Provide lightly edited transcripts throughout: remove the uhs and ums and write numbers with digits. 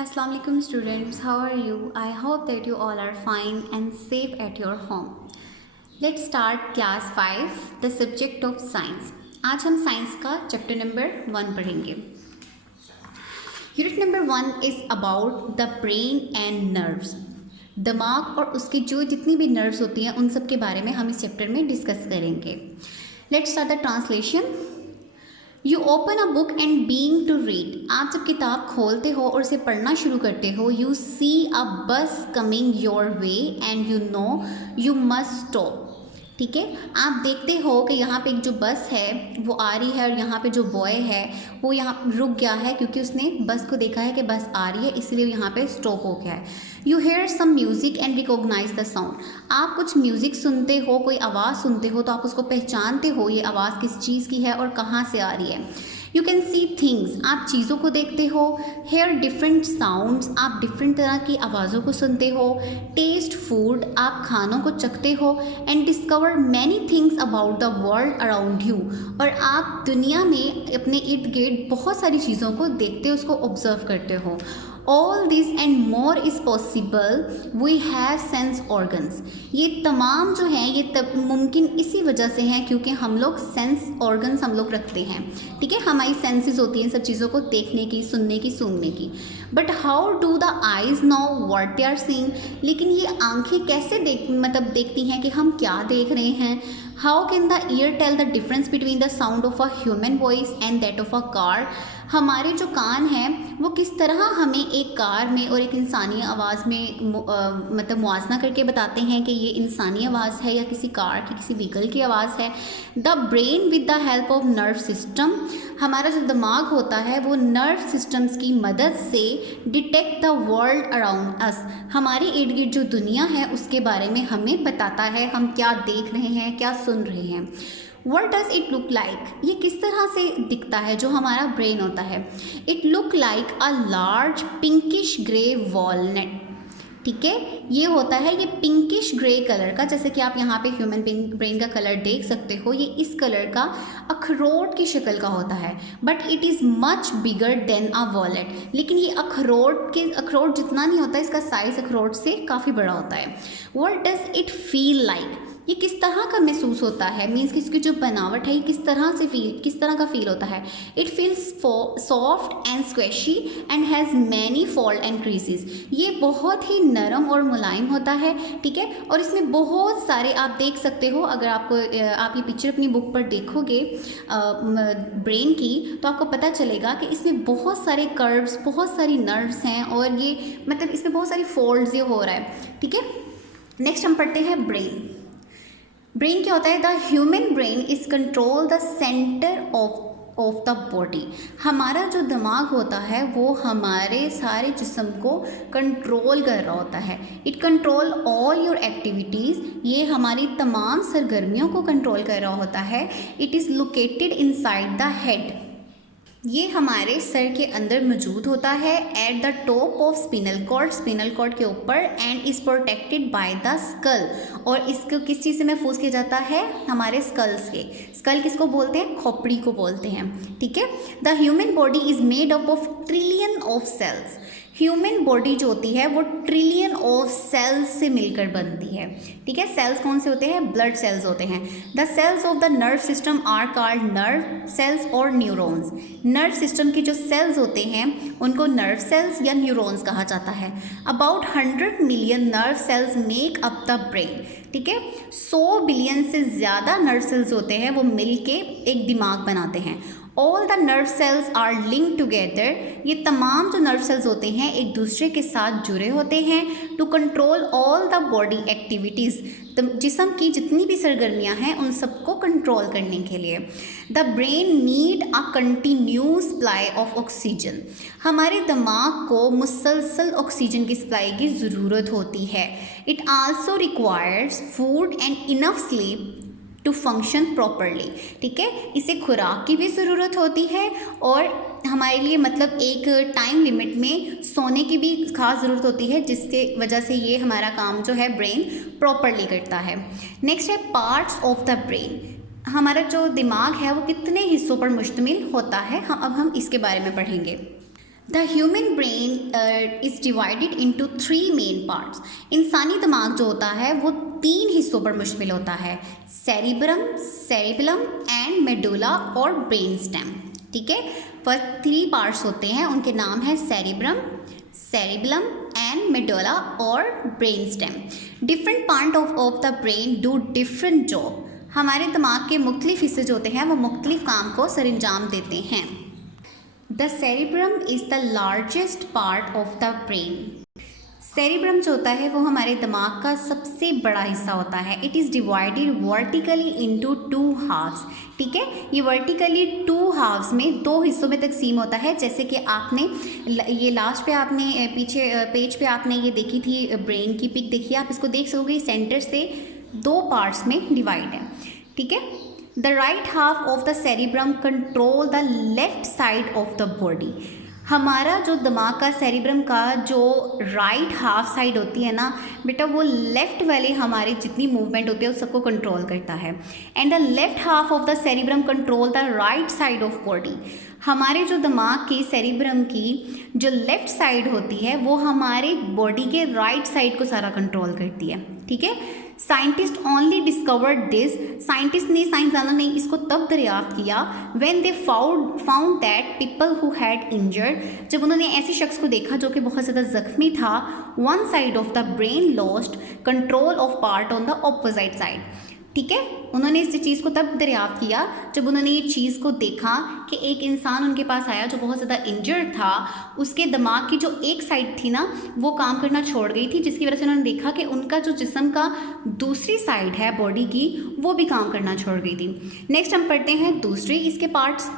Assalamu alaikum students, how are you? I hope that you all are fine and safe at your home. Let's start class 5, the subject of science. आज हम science का chapter number 1 पढ़ेंगे. Unit number 1 is about the brain and nerves. दिमाग और उसकी जो जितनी भी नर्व्स होती हैं उन सब के बारे में हम इस चैप्टर में डिस्कस करेंगे. Let's start the translation. You open a book and being to read. आप जब किताब खोलते हो और उसे पढ़ना शुरू करते हो, यू सी अ बस coming your way and you know you must stop. ठीक है, आप देखते हो कि यहाँ पे एक जो बस है वो आ रही है और यहाँ पे जो बॉय है वो यहाँ रुक गया है क्योंकि उसने बस को देखा है कि बस आ रही है, इसलिए यहाँ पे स्टॉप हो गया है. You hear some music and recognise the sound. आप कुछ म्यूज़िक सुनते हो, कोई आवाज़ सुनते हो तो आप उसको पहचानते हो ये आवाज़ किस चीज़ की है और कहाँ से आ रही है. You can see things. आप चीज़ों को देखते हो. Hear different sounds. आप डिफरेंट तरह की आवाज़ों को सुनते हो. Taste food. आप खानों को चखते हो. And discover many things about the world around you. और आप दुनिया में अपने इर्द गिर्द बहुत सारी चीज़ों को देखते हो, उसको ऑब्जर्व करते हो. All this and more is possible we have sense organs. ये तमाम जो हैं ये तब मुमकिन इसी वजह से हैं क्योंकि हम लोग सेंस ऑर्गन्स हम लोग रखते हैं. ठीक है, हमारी सेंसेस होती हैं सब चीज़ों को देखने की, सुनने की, सूंघने की. But how do the eyes know what they are seeing. लेकिन ये आंखें कैसे देखती हैं कि हम क्या देख रहे हैं. How can the ear tell the difference between the sound of a human voice and that of a car. हमारे जो कान हैं वो किस तरह हमें एक कार में और एक इंसानी आवाज़ में मुआवजा करके बताते हैं कि ये इंसानी आवाज़ है या किसी कार की, किसी व्हीकल की आवाज़ है. The brain with the help of nerve system. हमारा जो दिमाग होता है वो नर्व सिस्टम्स की मदद से detect the world around us. हमारे इर्द गिर्द जो दुनिया है उसके बारे में हमें बताता है हम क्या देख रहे हैं, क्या सुन रहे हैं. What does it look like? ये किस तरह से दिखता है जो हमारा ब्रेन होता है. It look like a large pinkish grey walnut. ठीक है, ये होता है ये पिंकिश ग्रे कलर का, जैसे कि आप यहाँ पे ह्यूमन ब्रेन का कलर देख सकते हो. ये इस कलर का अखरोट की शक्ल का होता है. But it is much bigger than a wallet. लेकिन ये अखरोट जितना नहीं होता, इसका साइज़ अखरोट से काफ़ी बड़ा होता है. What does it feel like? ये किस तरह का महसूस होता है, मीन्स कि इसकी जो बनावट है ये किस तरह का फील होता है. It feels soft and squishy and has many fault and creases. ये बहुत ही नरम और मुलायम होता है. ठीक है, और इसमें बहुत सारे आप देख सकते हो. अगर आप ये पिक्चर अपनी बुक पर देखोगे ब्रेन की तो आपको पता चलेगा कि इसमें बहुत सारे कर्व्स, बहुत सारी नर्व्स हैं और ये इसमें बहुत सारी फोल्ड्स ये हो रहा है. ठीक है, नेक्स्ट हम पढ़ते हैं ब्रेन. ब्रेन क्या होता है. The human brain is control the centre of the body. हमारा जो दिमाग होता है वो हमारे सारे जिस्म को कंट्रोल कर रहा होता है. It control all your activities. ये हमारी तमाम सरगर्मियों को कंट्रोल कर रहा होता है. It is located inside the head. ये हमारे सर के अंदर मौजूद होता है. At the top of spinal cord के ऊपर. And is protected by the skull. और इसको किस चीज़ से महफूज किया जाता है, हमारे स्कल्स के. स्कल किसको बोलते हैं, खोपड़ी को बोलते हैं. ठीक है, the human body is made up of trillion of cells. Human body जो होती है वो ट्रिलियन ऑफ सेल्स से मिलकर बनती है. ठीक है, सेल्स कौन से होते हैं, ब्लड सेल्स होते हैं. The cells of the nerve system are called nerve cells और न्यूरॉन्स. नर्व सिस्टम के जो सेल्स होते हैं उनको नर्व सेल्स या न्यूरॉन्स कहा जाता है. About 100 million nerve cells make up the brain. ठीक है, 100 बिलियन से ज़्यादा नर्व सेल्स होते हैं, वो मिल के एक दिमाग बनाते हैं. All the nerve cells are link together. ये तमाम जो नर्व सेल्स होते हैं एक दूसरे के साथ जुड़े होते हैं. To control all the body activities. जिस्म की जितनी भी सरगर्मियाँ हैं उन सबको कंट्रोल करने के लिए. The brain need a continuous supply of oxygen. हमारे दिमाग को मुसलसल ऑक्सीजन की सप्लाई की ज़रूरत होती है. It also requires food and enough sleep to function properly. ठीक है, इसे खुराक की भी ज़रूरत होती है और हमारे लिए एक टाइम लिमिट में सोने की भी खास ज़रूरत होती है, जिसके वजह से ये हमारा काम जो है ब्रेन प्रॉपरली करता है. नेक्स्ट है पार्ट्स ऑफ द ब्रेन. हमारा जो दिमाग है वो कितने हिस्सों पर मुश्तमिल होता है, अब हम इसके बारे में पढ़ेंगे. The human brain is divided into 3 main parts. इंसानी दिमाग जो होता है वो 3 हिस्सों पर मुश्तमिल होता है, सेरिब्रम, सेरिबेलम एंड मेडुला और ब्रेन स्टेम। ठीक है, फर्स्ट 3 पार्ट्स होते हैं, उनके नाम है सेरिब्रम, सेरिबेलम एंड मेडुला और brain stem. Different part of the brain do different job. हमारे दिमाग के मुख्तलिफ हिस्से जो होते हैं वो मुख्तलिफ काम को सरअंजाम देते हैं। The cerebrum is the largest part of the brain. Cerebrum जो होता है वो हमारे दिमाग का सबसे बड़ा हिस्सा होता है। It is divided vertically into 2 halves. ठीक है, ये वर्टिकली 2 हाफ्स में 2 हिस्सों में तकसीम होता है। जैसे कि आपने ये लास्ट पे आपने पीछे पेज पे आपने ये देखी थी, ब्रेन की पिक देखी, आप इसको देख सकोगे सेंटर से 2 पार्ट्स में डिवाइड है। ठीक है, the right half of the cerebrum control the left side of the body. हमारा जो दिमाग का सेरिब्रम का जो राइट हाफ साइड होती है ना बेटा, वो लेफ़्ट वाले हमारे जितनी मूवमेंट होती है उस सबको कंट्रोल करता है। And the left half of the cerebrum control the right side of body. हमारे जो दिमाग की सेरिब्रम की जो लेफ़्ट साइड होती है वो हमारे बॉडी के राइट साइड को सारा कंट्रोल करती है। ठीक है, साइंटिस्ट ओनली डिस्कवर्ड दिस। साइंसदानों ने इसको तब दरियाफ्त किया when they found that people who had injured. जब उन्होंने ऐसे शख्स को देखा जो कि बहुत ज़्यादा ज़ख्मी था, one side of the brain lost control of part on the opposite side. ठीक है, उन्होंने इस चीज़ को तब दरियाफ्त किया जब उन्होंने ये चीज़ को देखा कि एक इंसान उनके पास आया जो बहुत ज़्यादा इंजर्ड था, उसके दिमाग की जो एक साइड थी ना वो काम करना छोड़ गई थी, जिसकी वजह से उन्होंने देखा कि उनका जो जिस्म का दूसरी साइड है बॉडी की वो भी काम करना छोड़ गई थी। नेक्स्ट हम पढ़ते हैं दूसरे इसके पार्ट्स,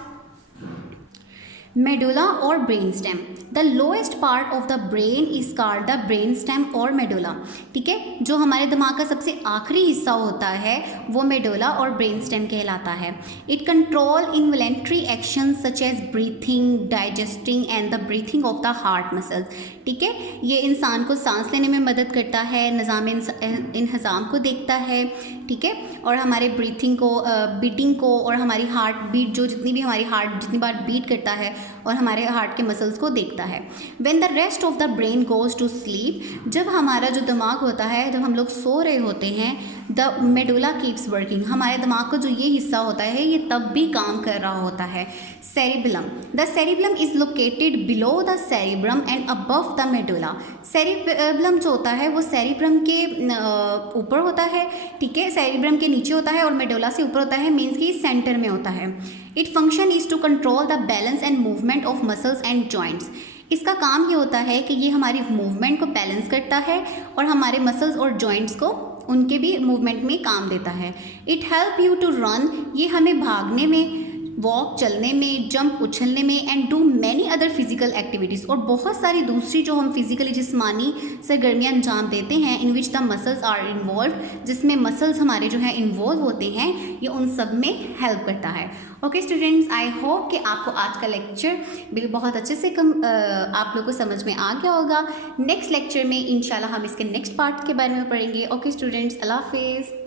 मेडुला और brain stem. The lowest part of the brain is called the brain stem और मेडुला। ठीक है, जो हमारे दिमाग का सबसे आखिरी हिस्सा होता है वो मेडुला और ब्रेन स्टेम कहलाता है। It control involuntary action such as breathing, digesting and the breathing of the heart muscles. ठीक है, ये इंसान को सांस लेने में मदद करता है, निज़ाम इंहज़ाम को देखता है। ठीक है, और हमारे ब्रीथिंग को, बीटिंग को और हमारी हार्ट बीट जो जितनी भी हमारी हार्ट जितनी बार बीट करता है और हमारे हार्ट के मसल्स को देखता है। When the rest of the brain goes to sleep, जब हमारा जो दिमाग होता है, जब हम लोग सो रहे होते हैं, द मेडुला कीप्स वर्किंग। हमारे दिमाग का जो ये हिस्सा होता है ये तब भी काम कर रहा होता है। Cerebellum, the cerebellum is located below the cerebrum and above the medulla. Cerebellum जो होता है वो सेरिब्रम के ऊपर होता है। ठीक है, सेरिब्रम के नीचे होता है और मेडुला से ऊपर होता है, मीन्स कि सेंटर में होता है। It function is to control the balance and movement of muscles and joints. इसका काम ये होता है कि ये हमारी मूवमेंट को बैलेंस करता है और हमारे मसल्स और जॉइंट्स को उनके भी मूवमेंट में काम देता है। It help you to run, ये हमें भागने में, वॉक चलने में, जंप उछलने में and do many other physical activities, और बहुत सारी दूसरी जो हम फिजिकली जिस्मानी सरगर्मियाँ अंजाम देते हैं in which the muscles are involve, जिसमें मसल्स हमारे जो हैं इन्वॉल्व होते हैं, ये उन सब में हेल्प करता है। ओके स्टूडेंट्स, आई होप कि आपको आज का लेक्चर बिल्कुल बहुत अच्छे से आप लोगों को समझ में आ गया होगा। नेक्स्ट लेक्चर में इंशाल्लाह हम इसके नेक्स्ट पार्ट के बारे में पढ़ेंगे। ओके स्टूडेंट्स, अल्लाह हाफिज़।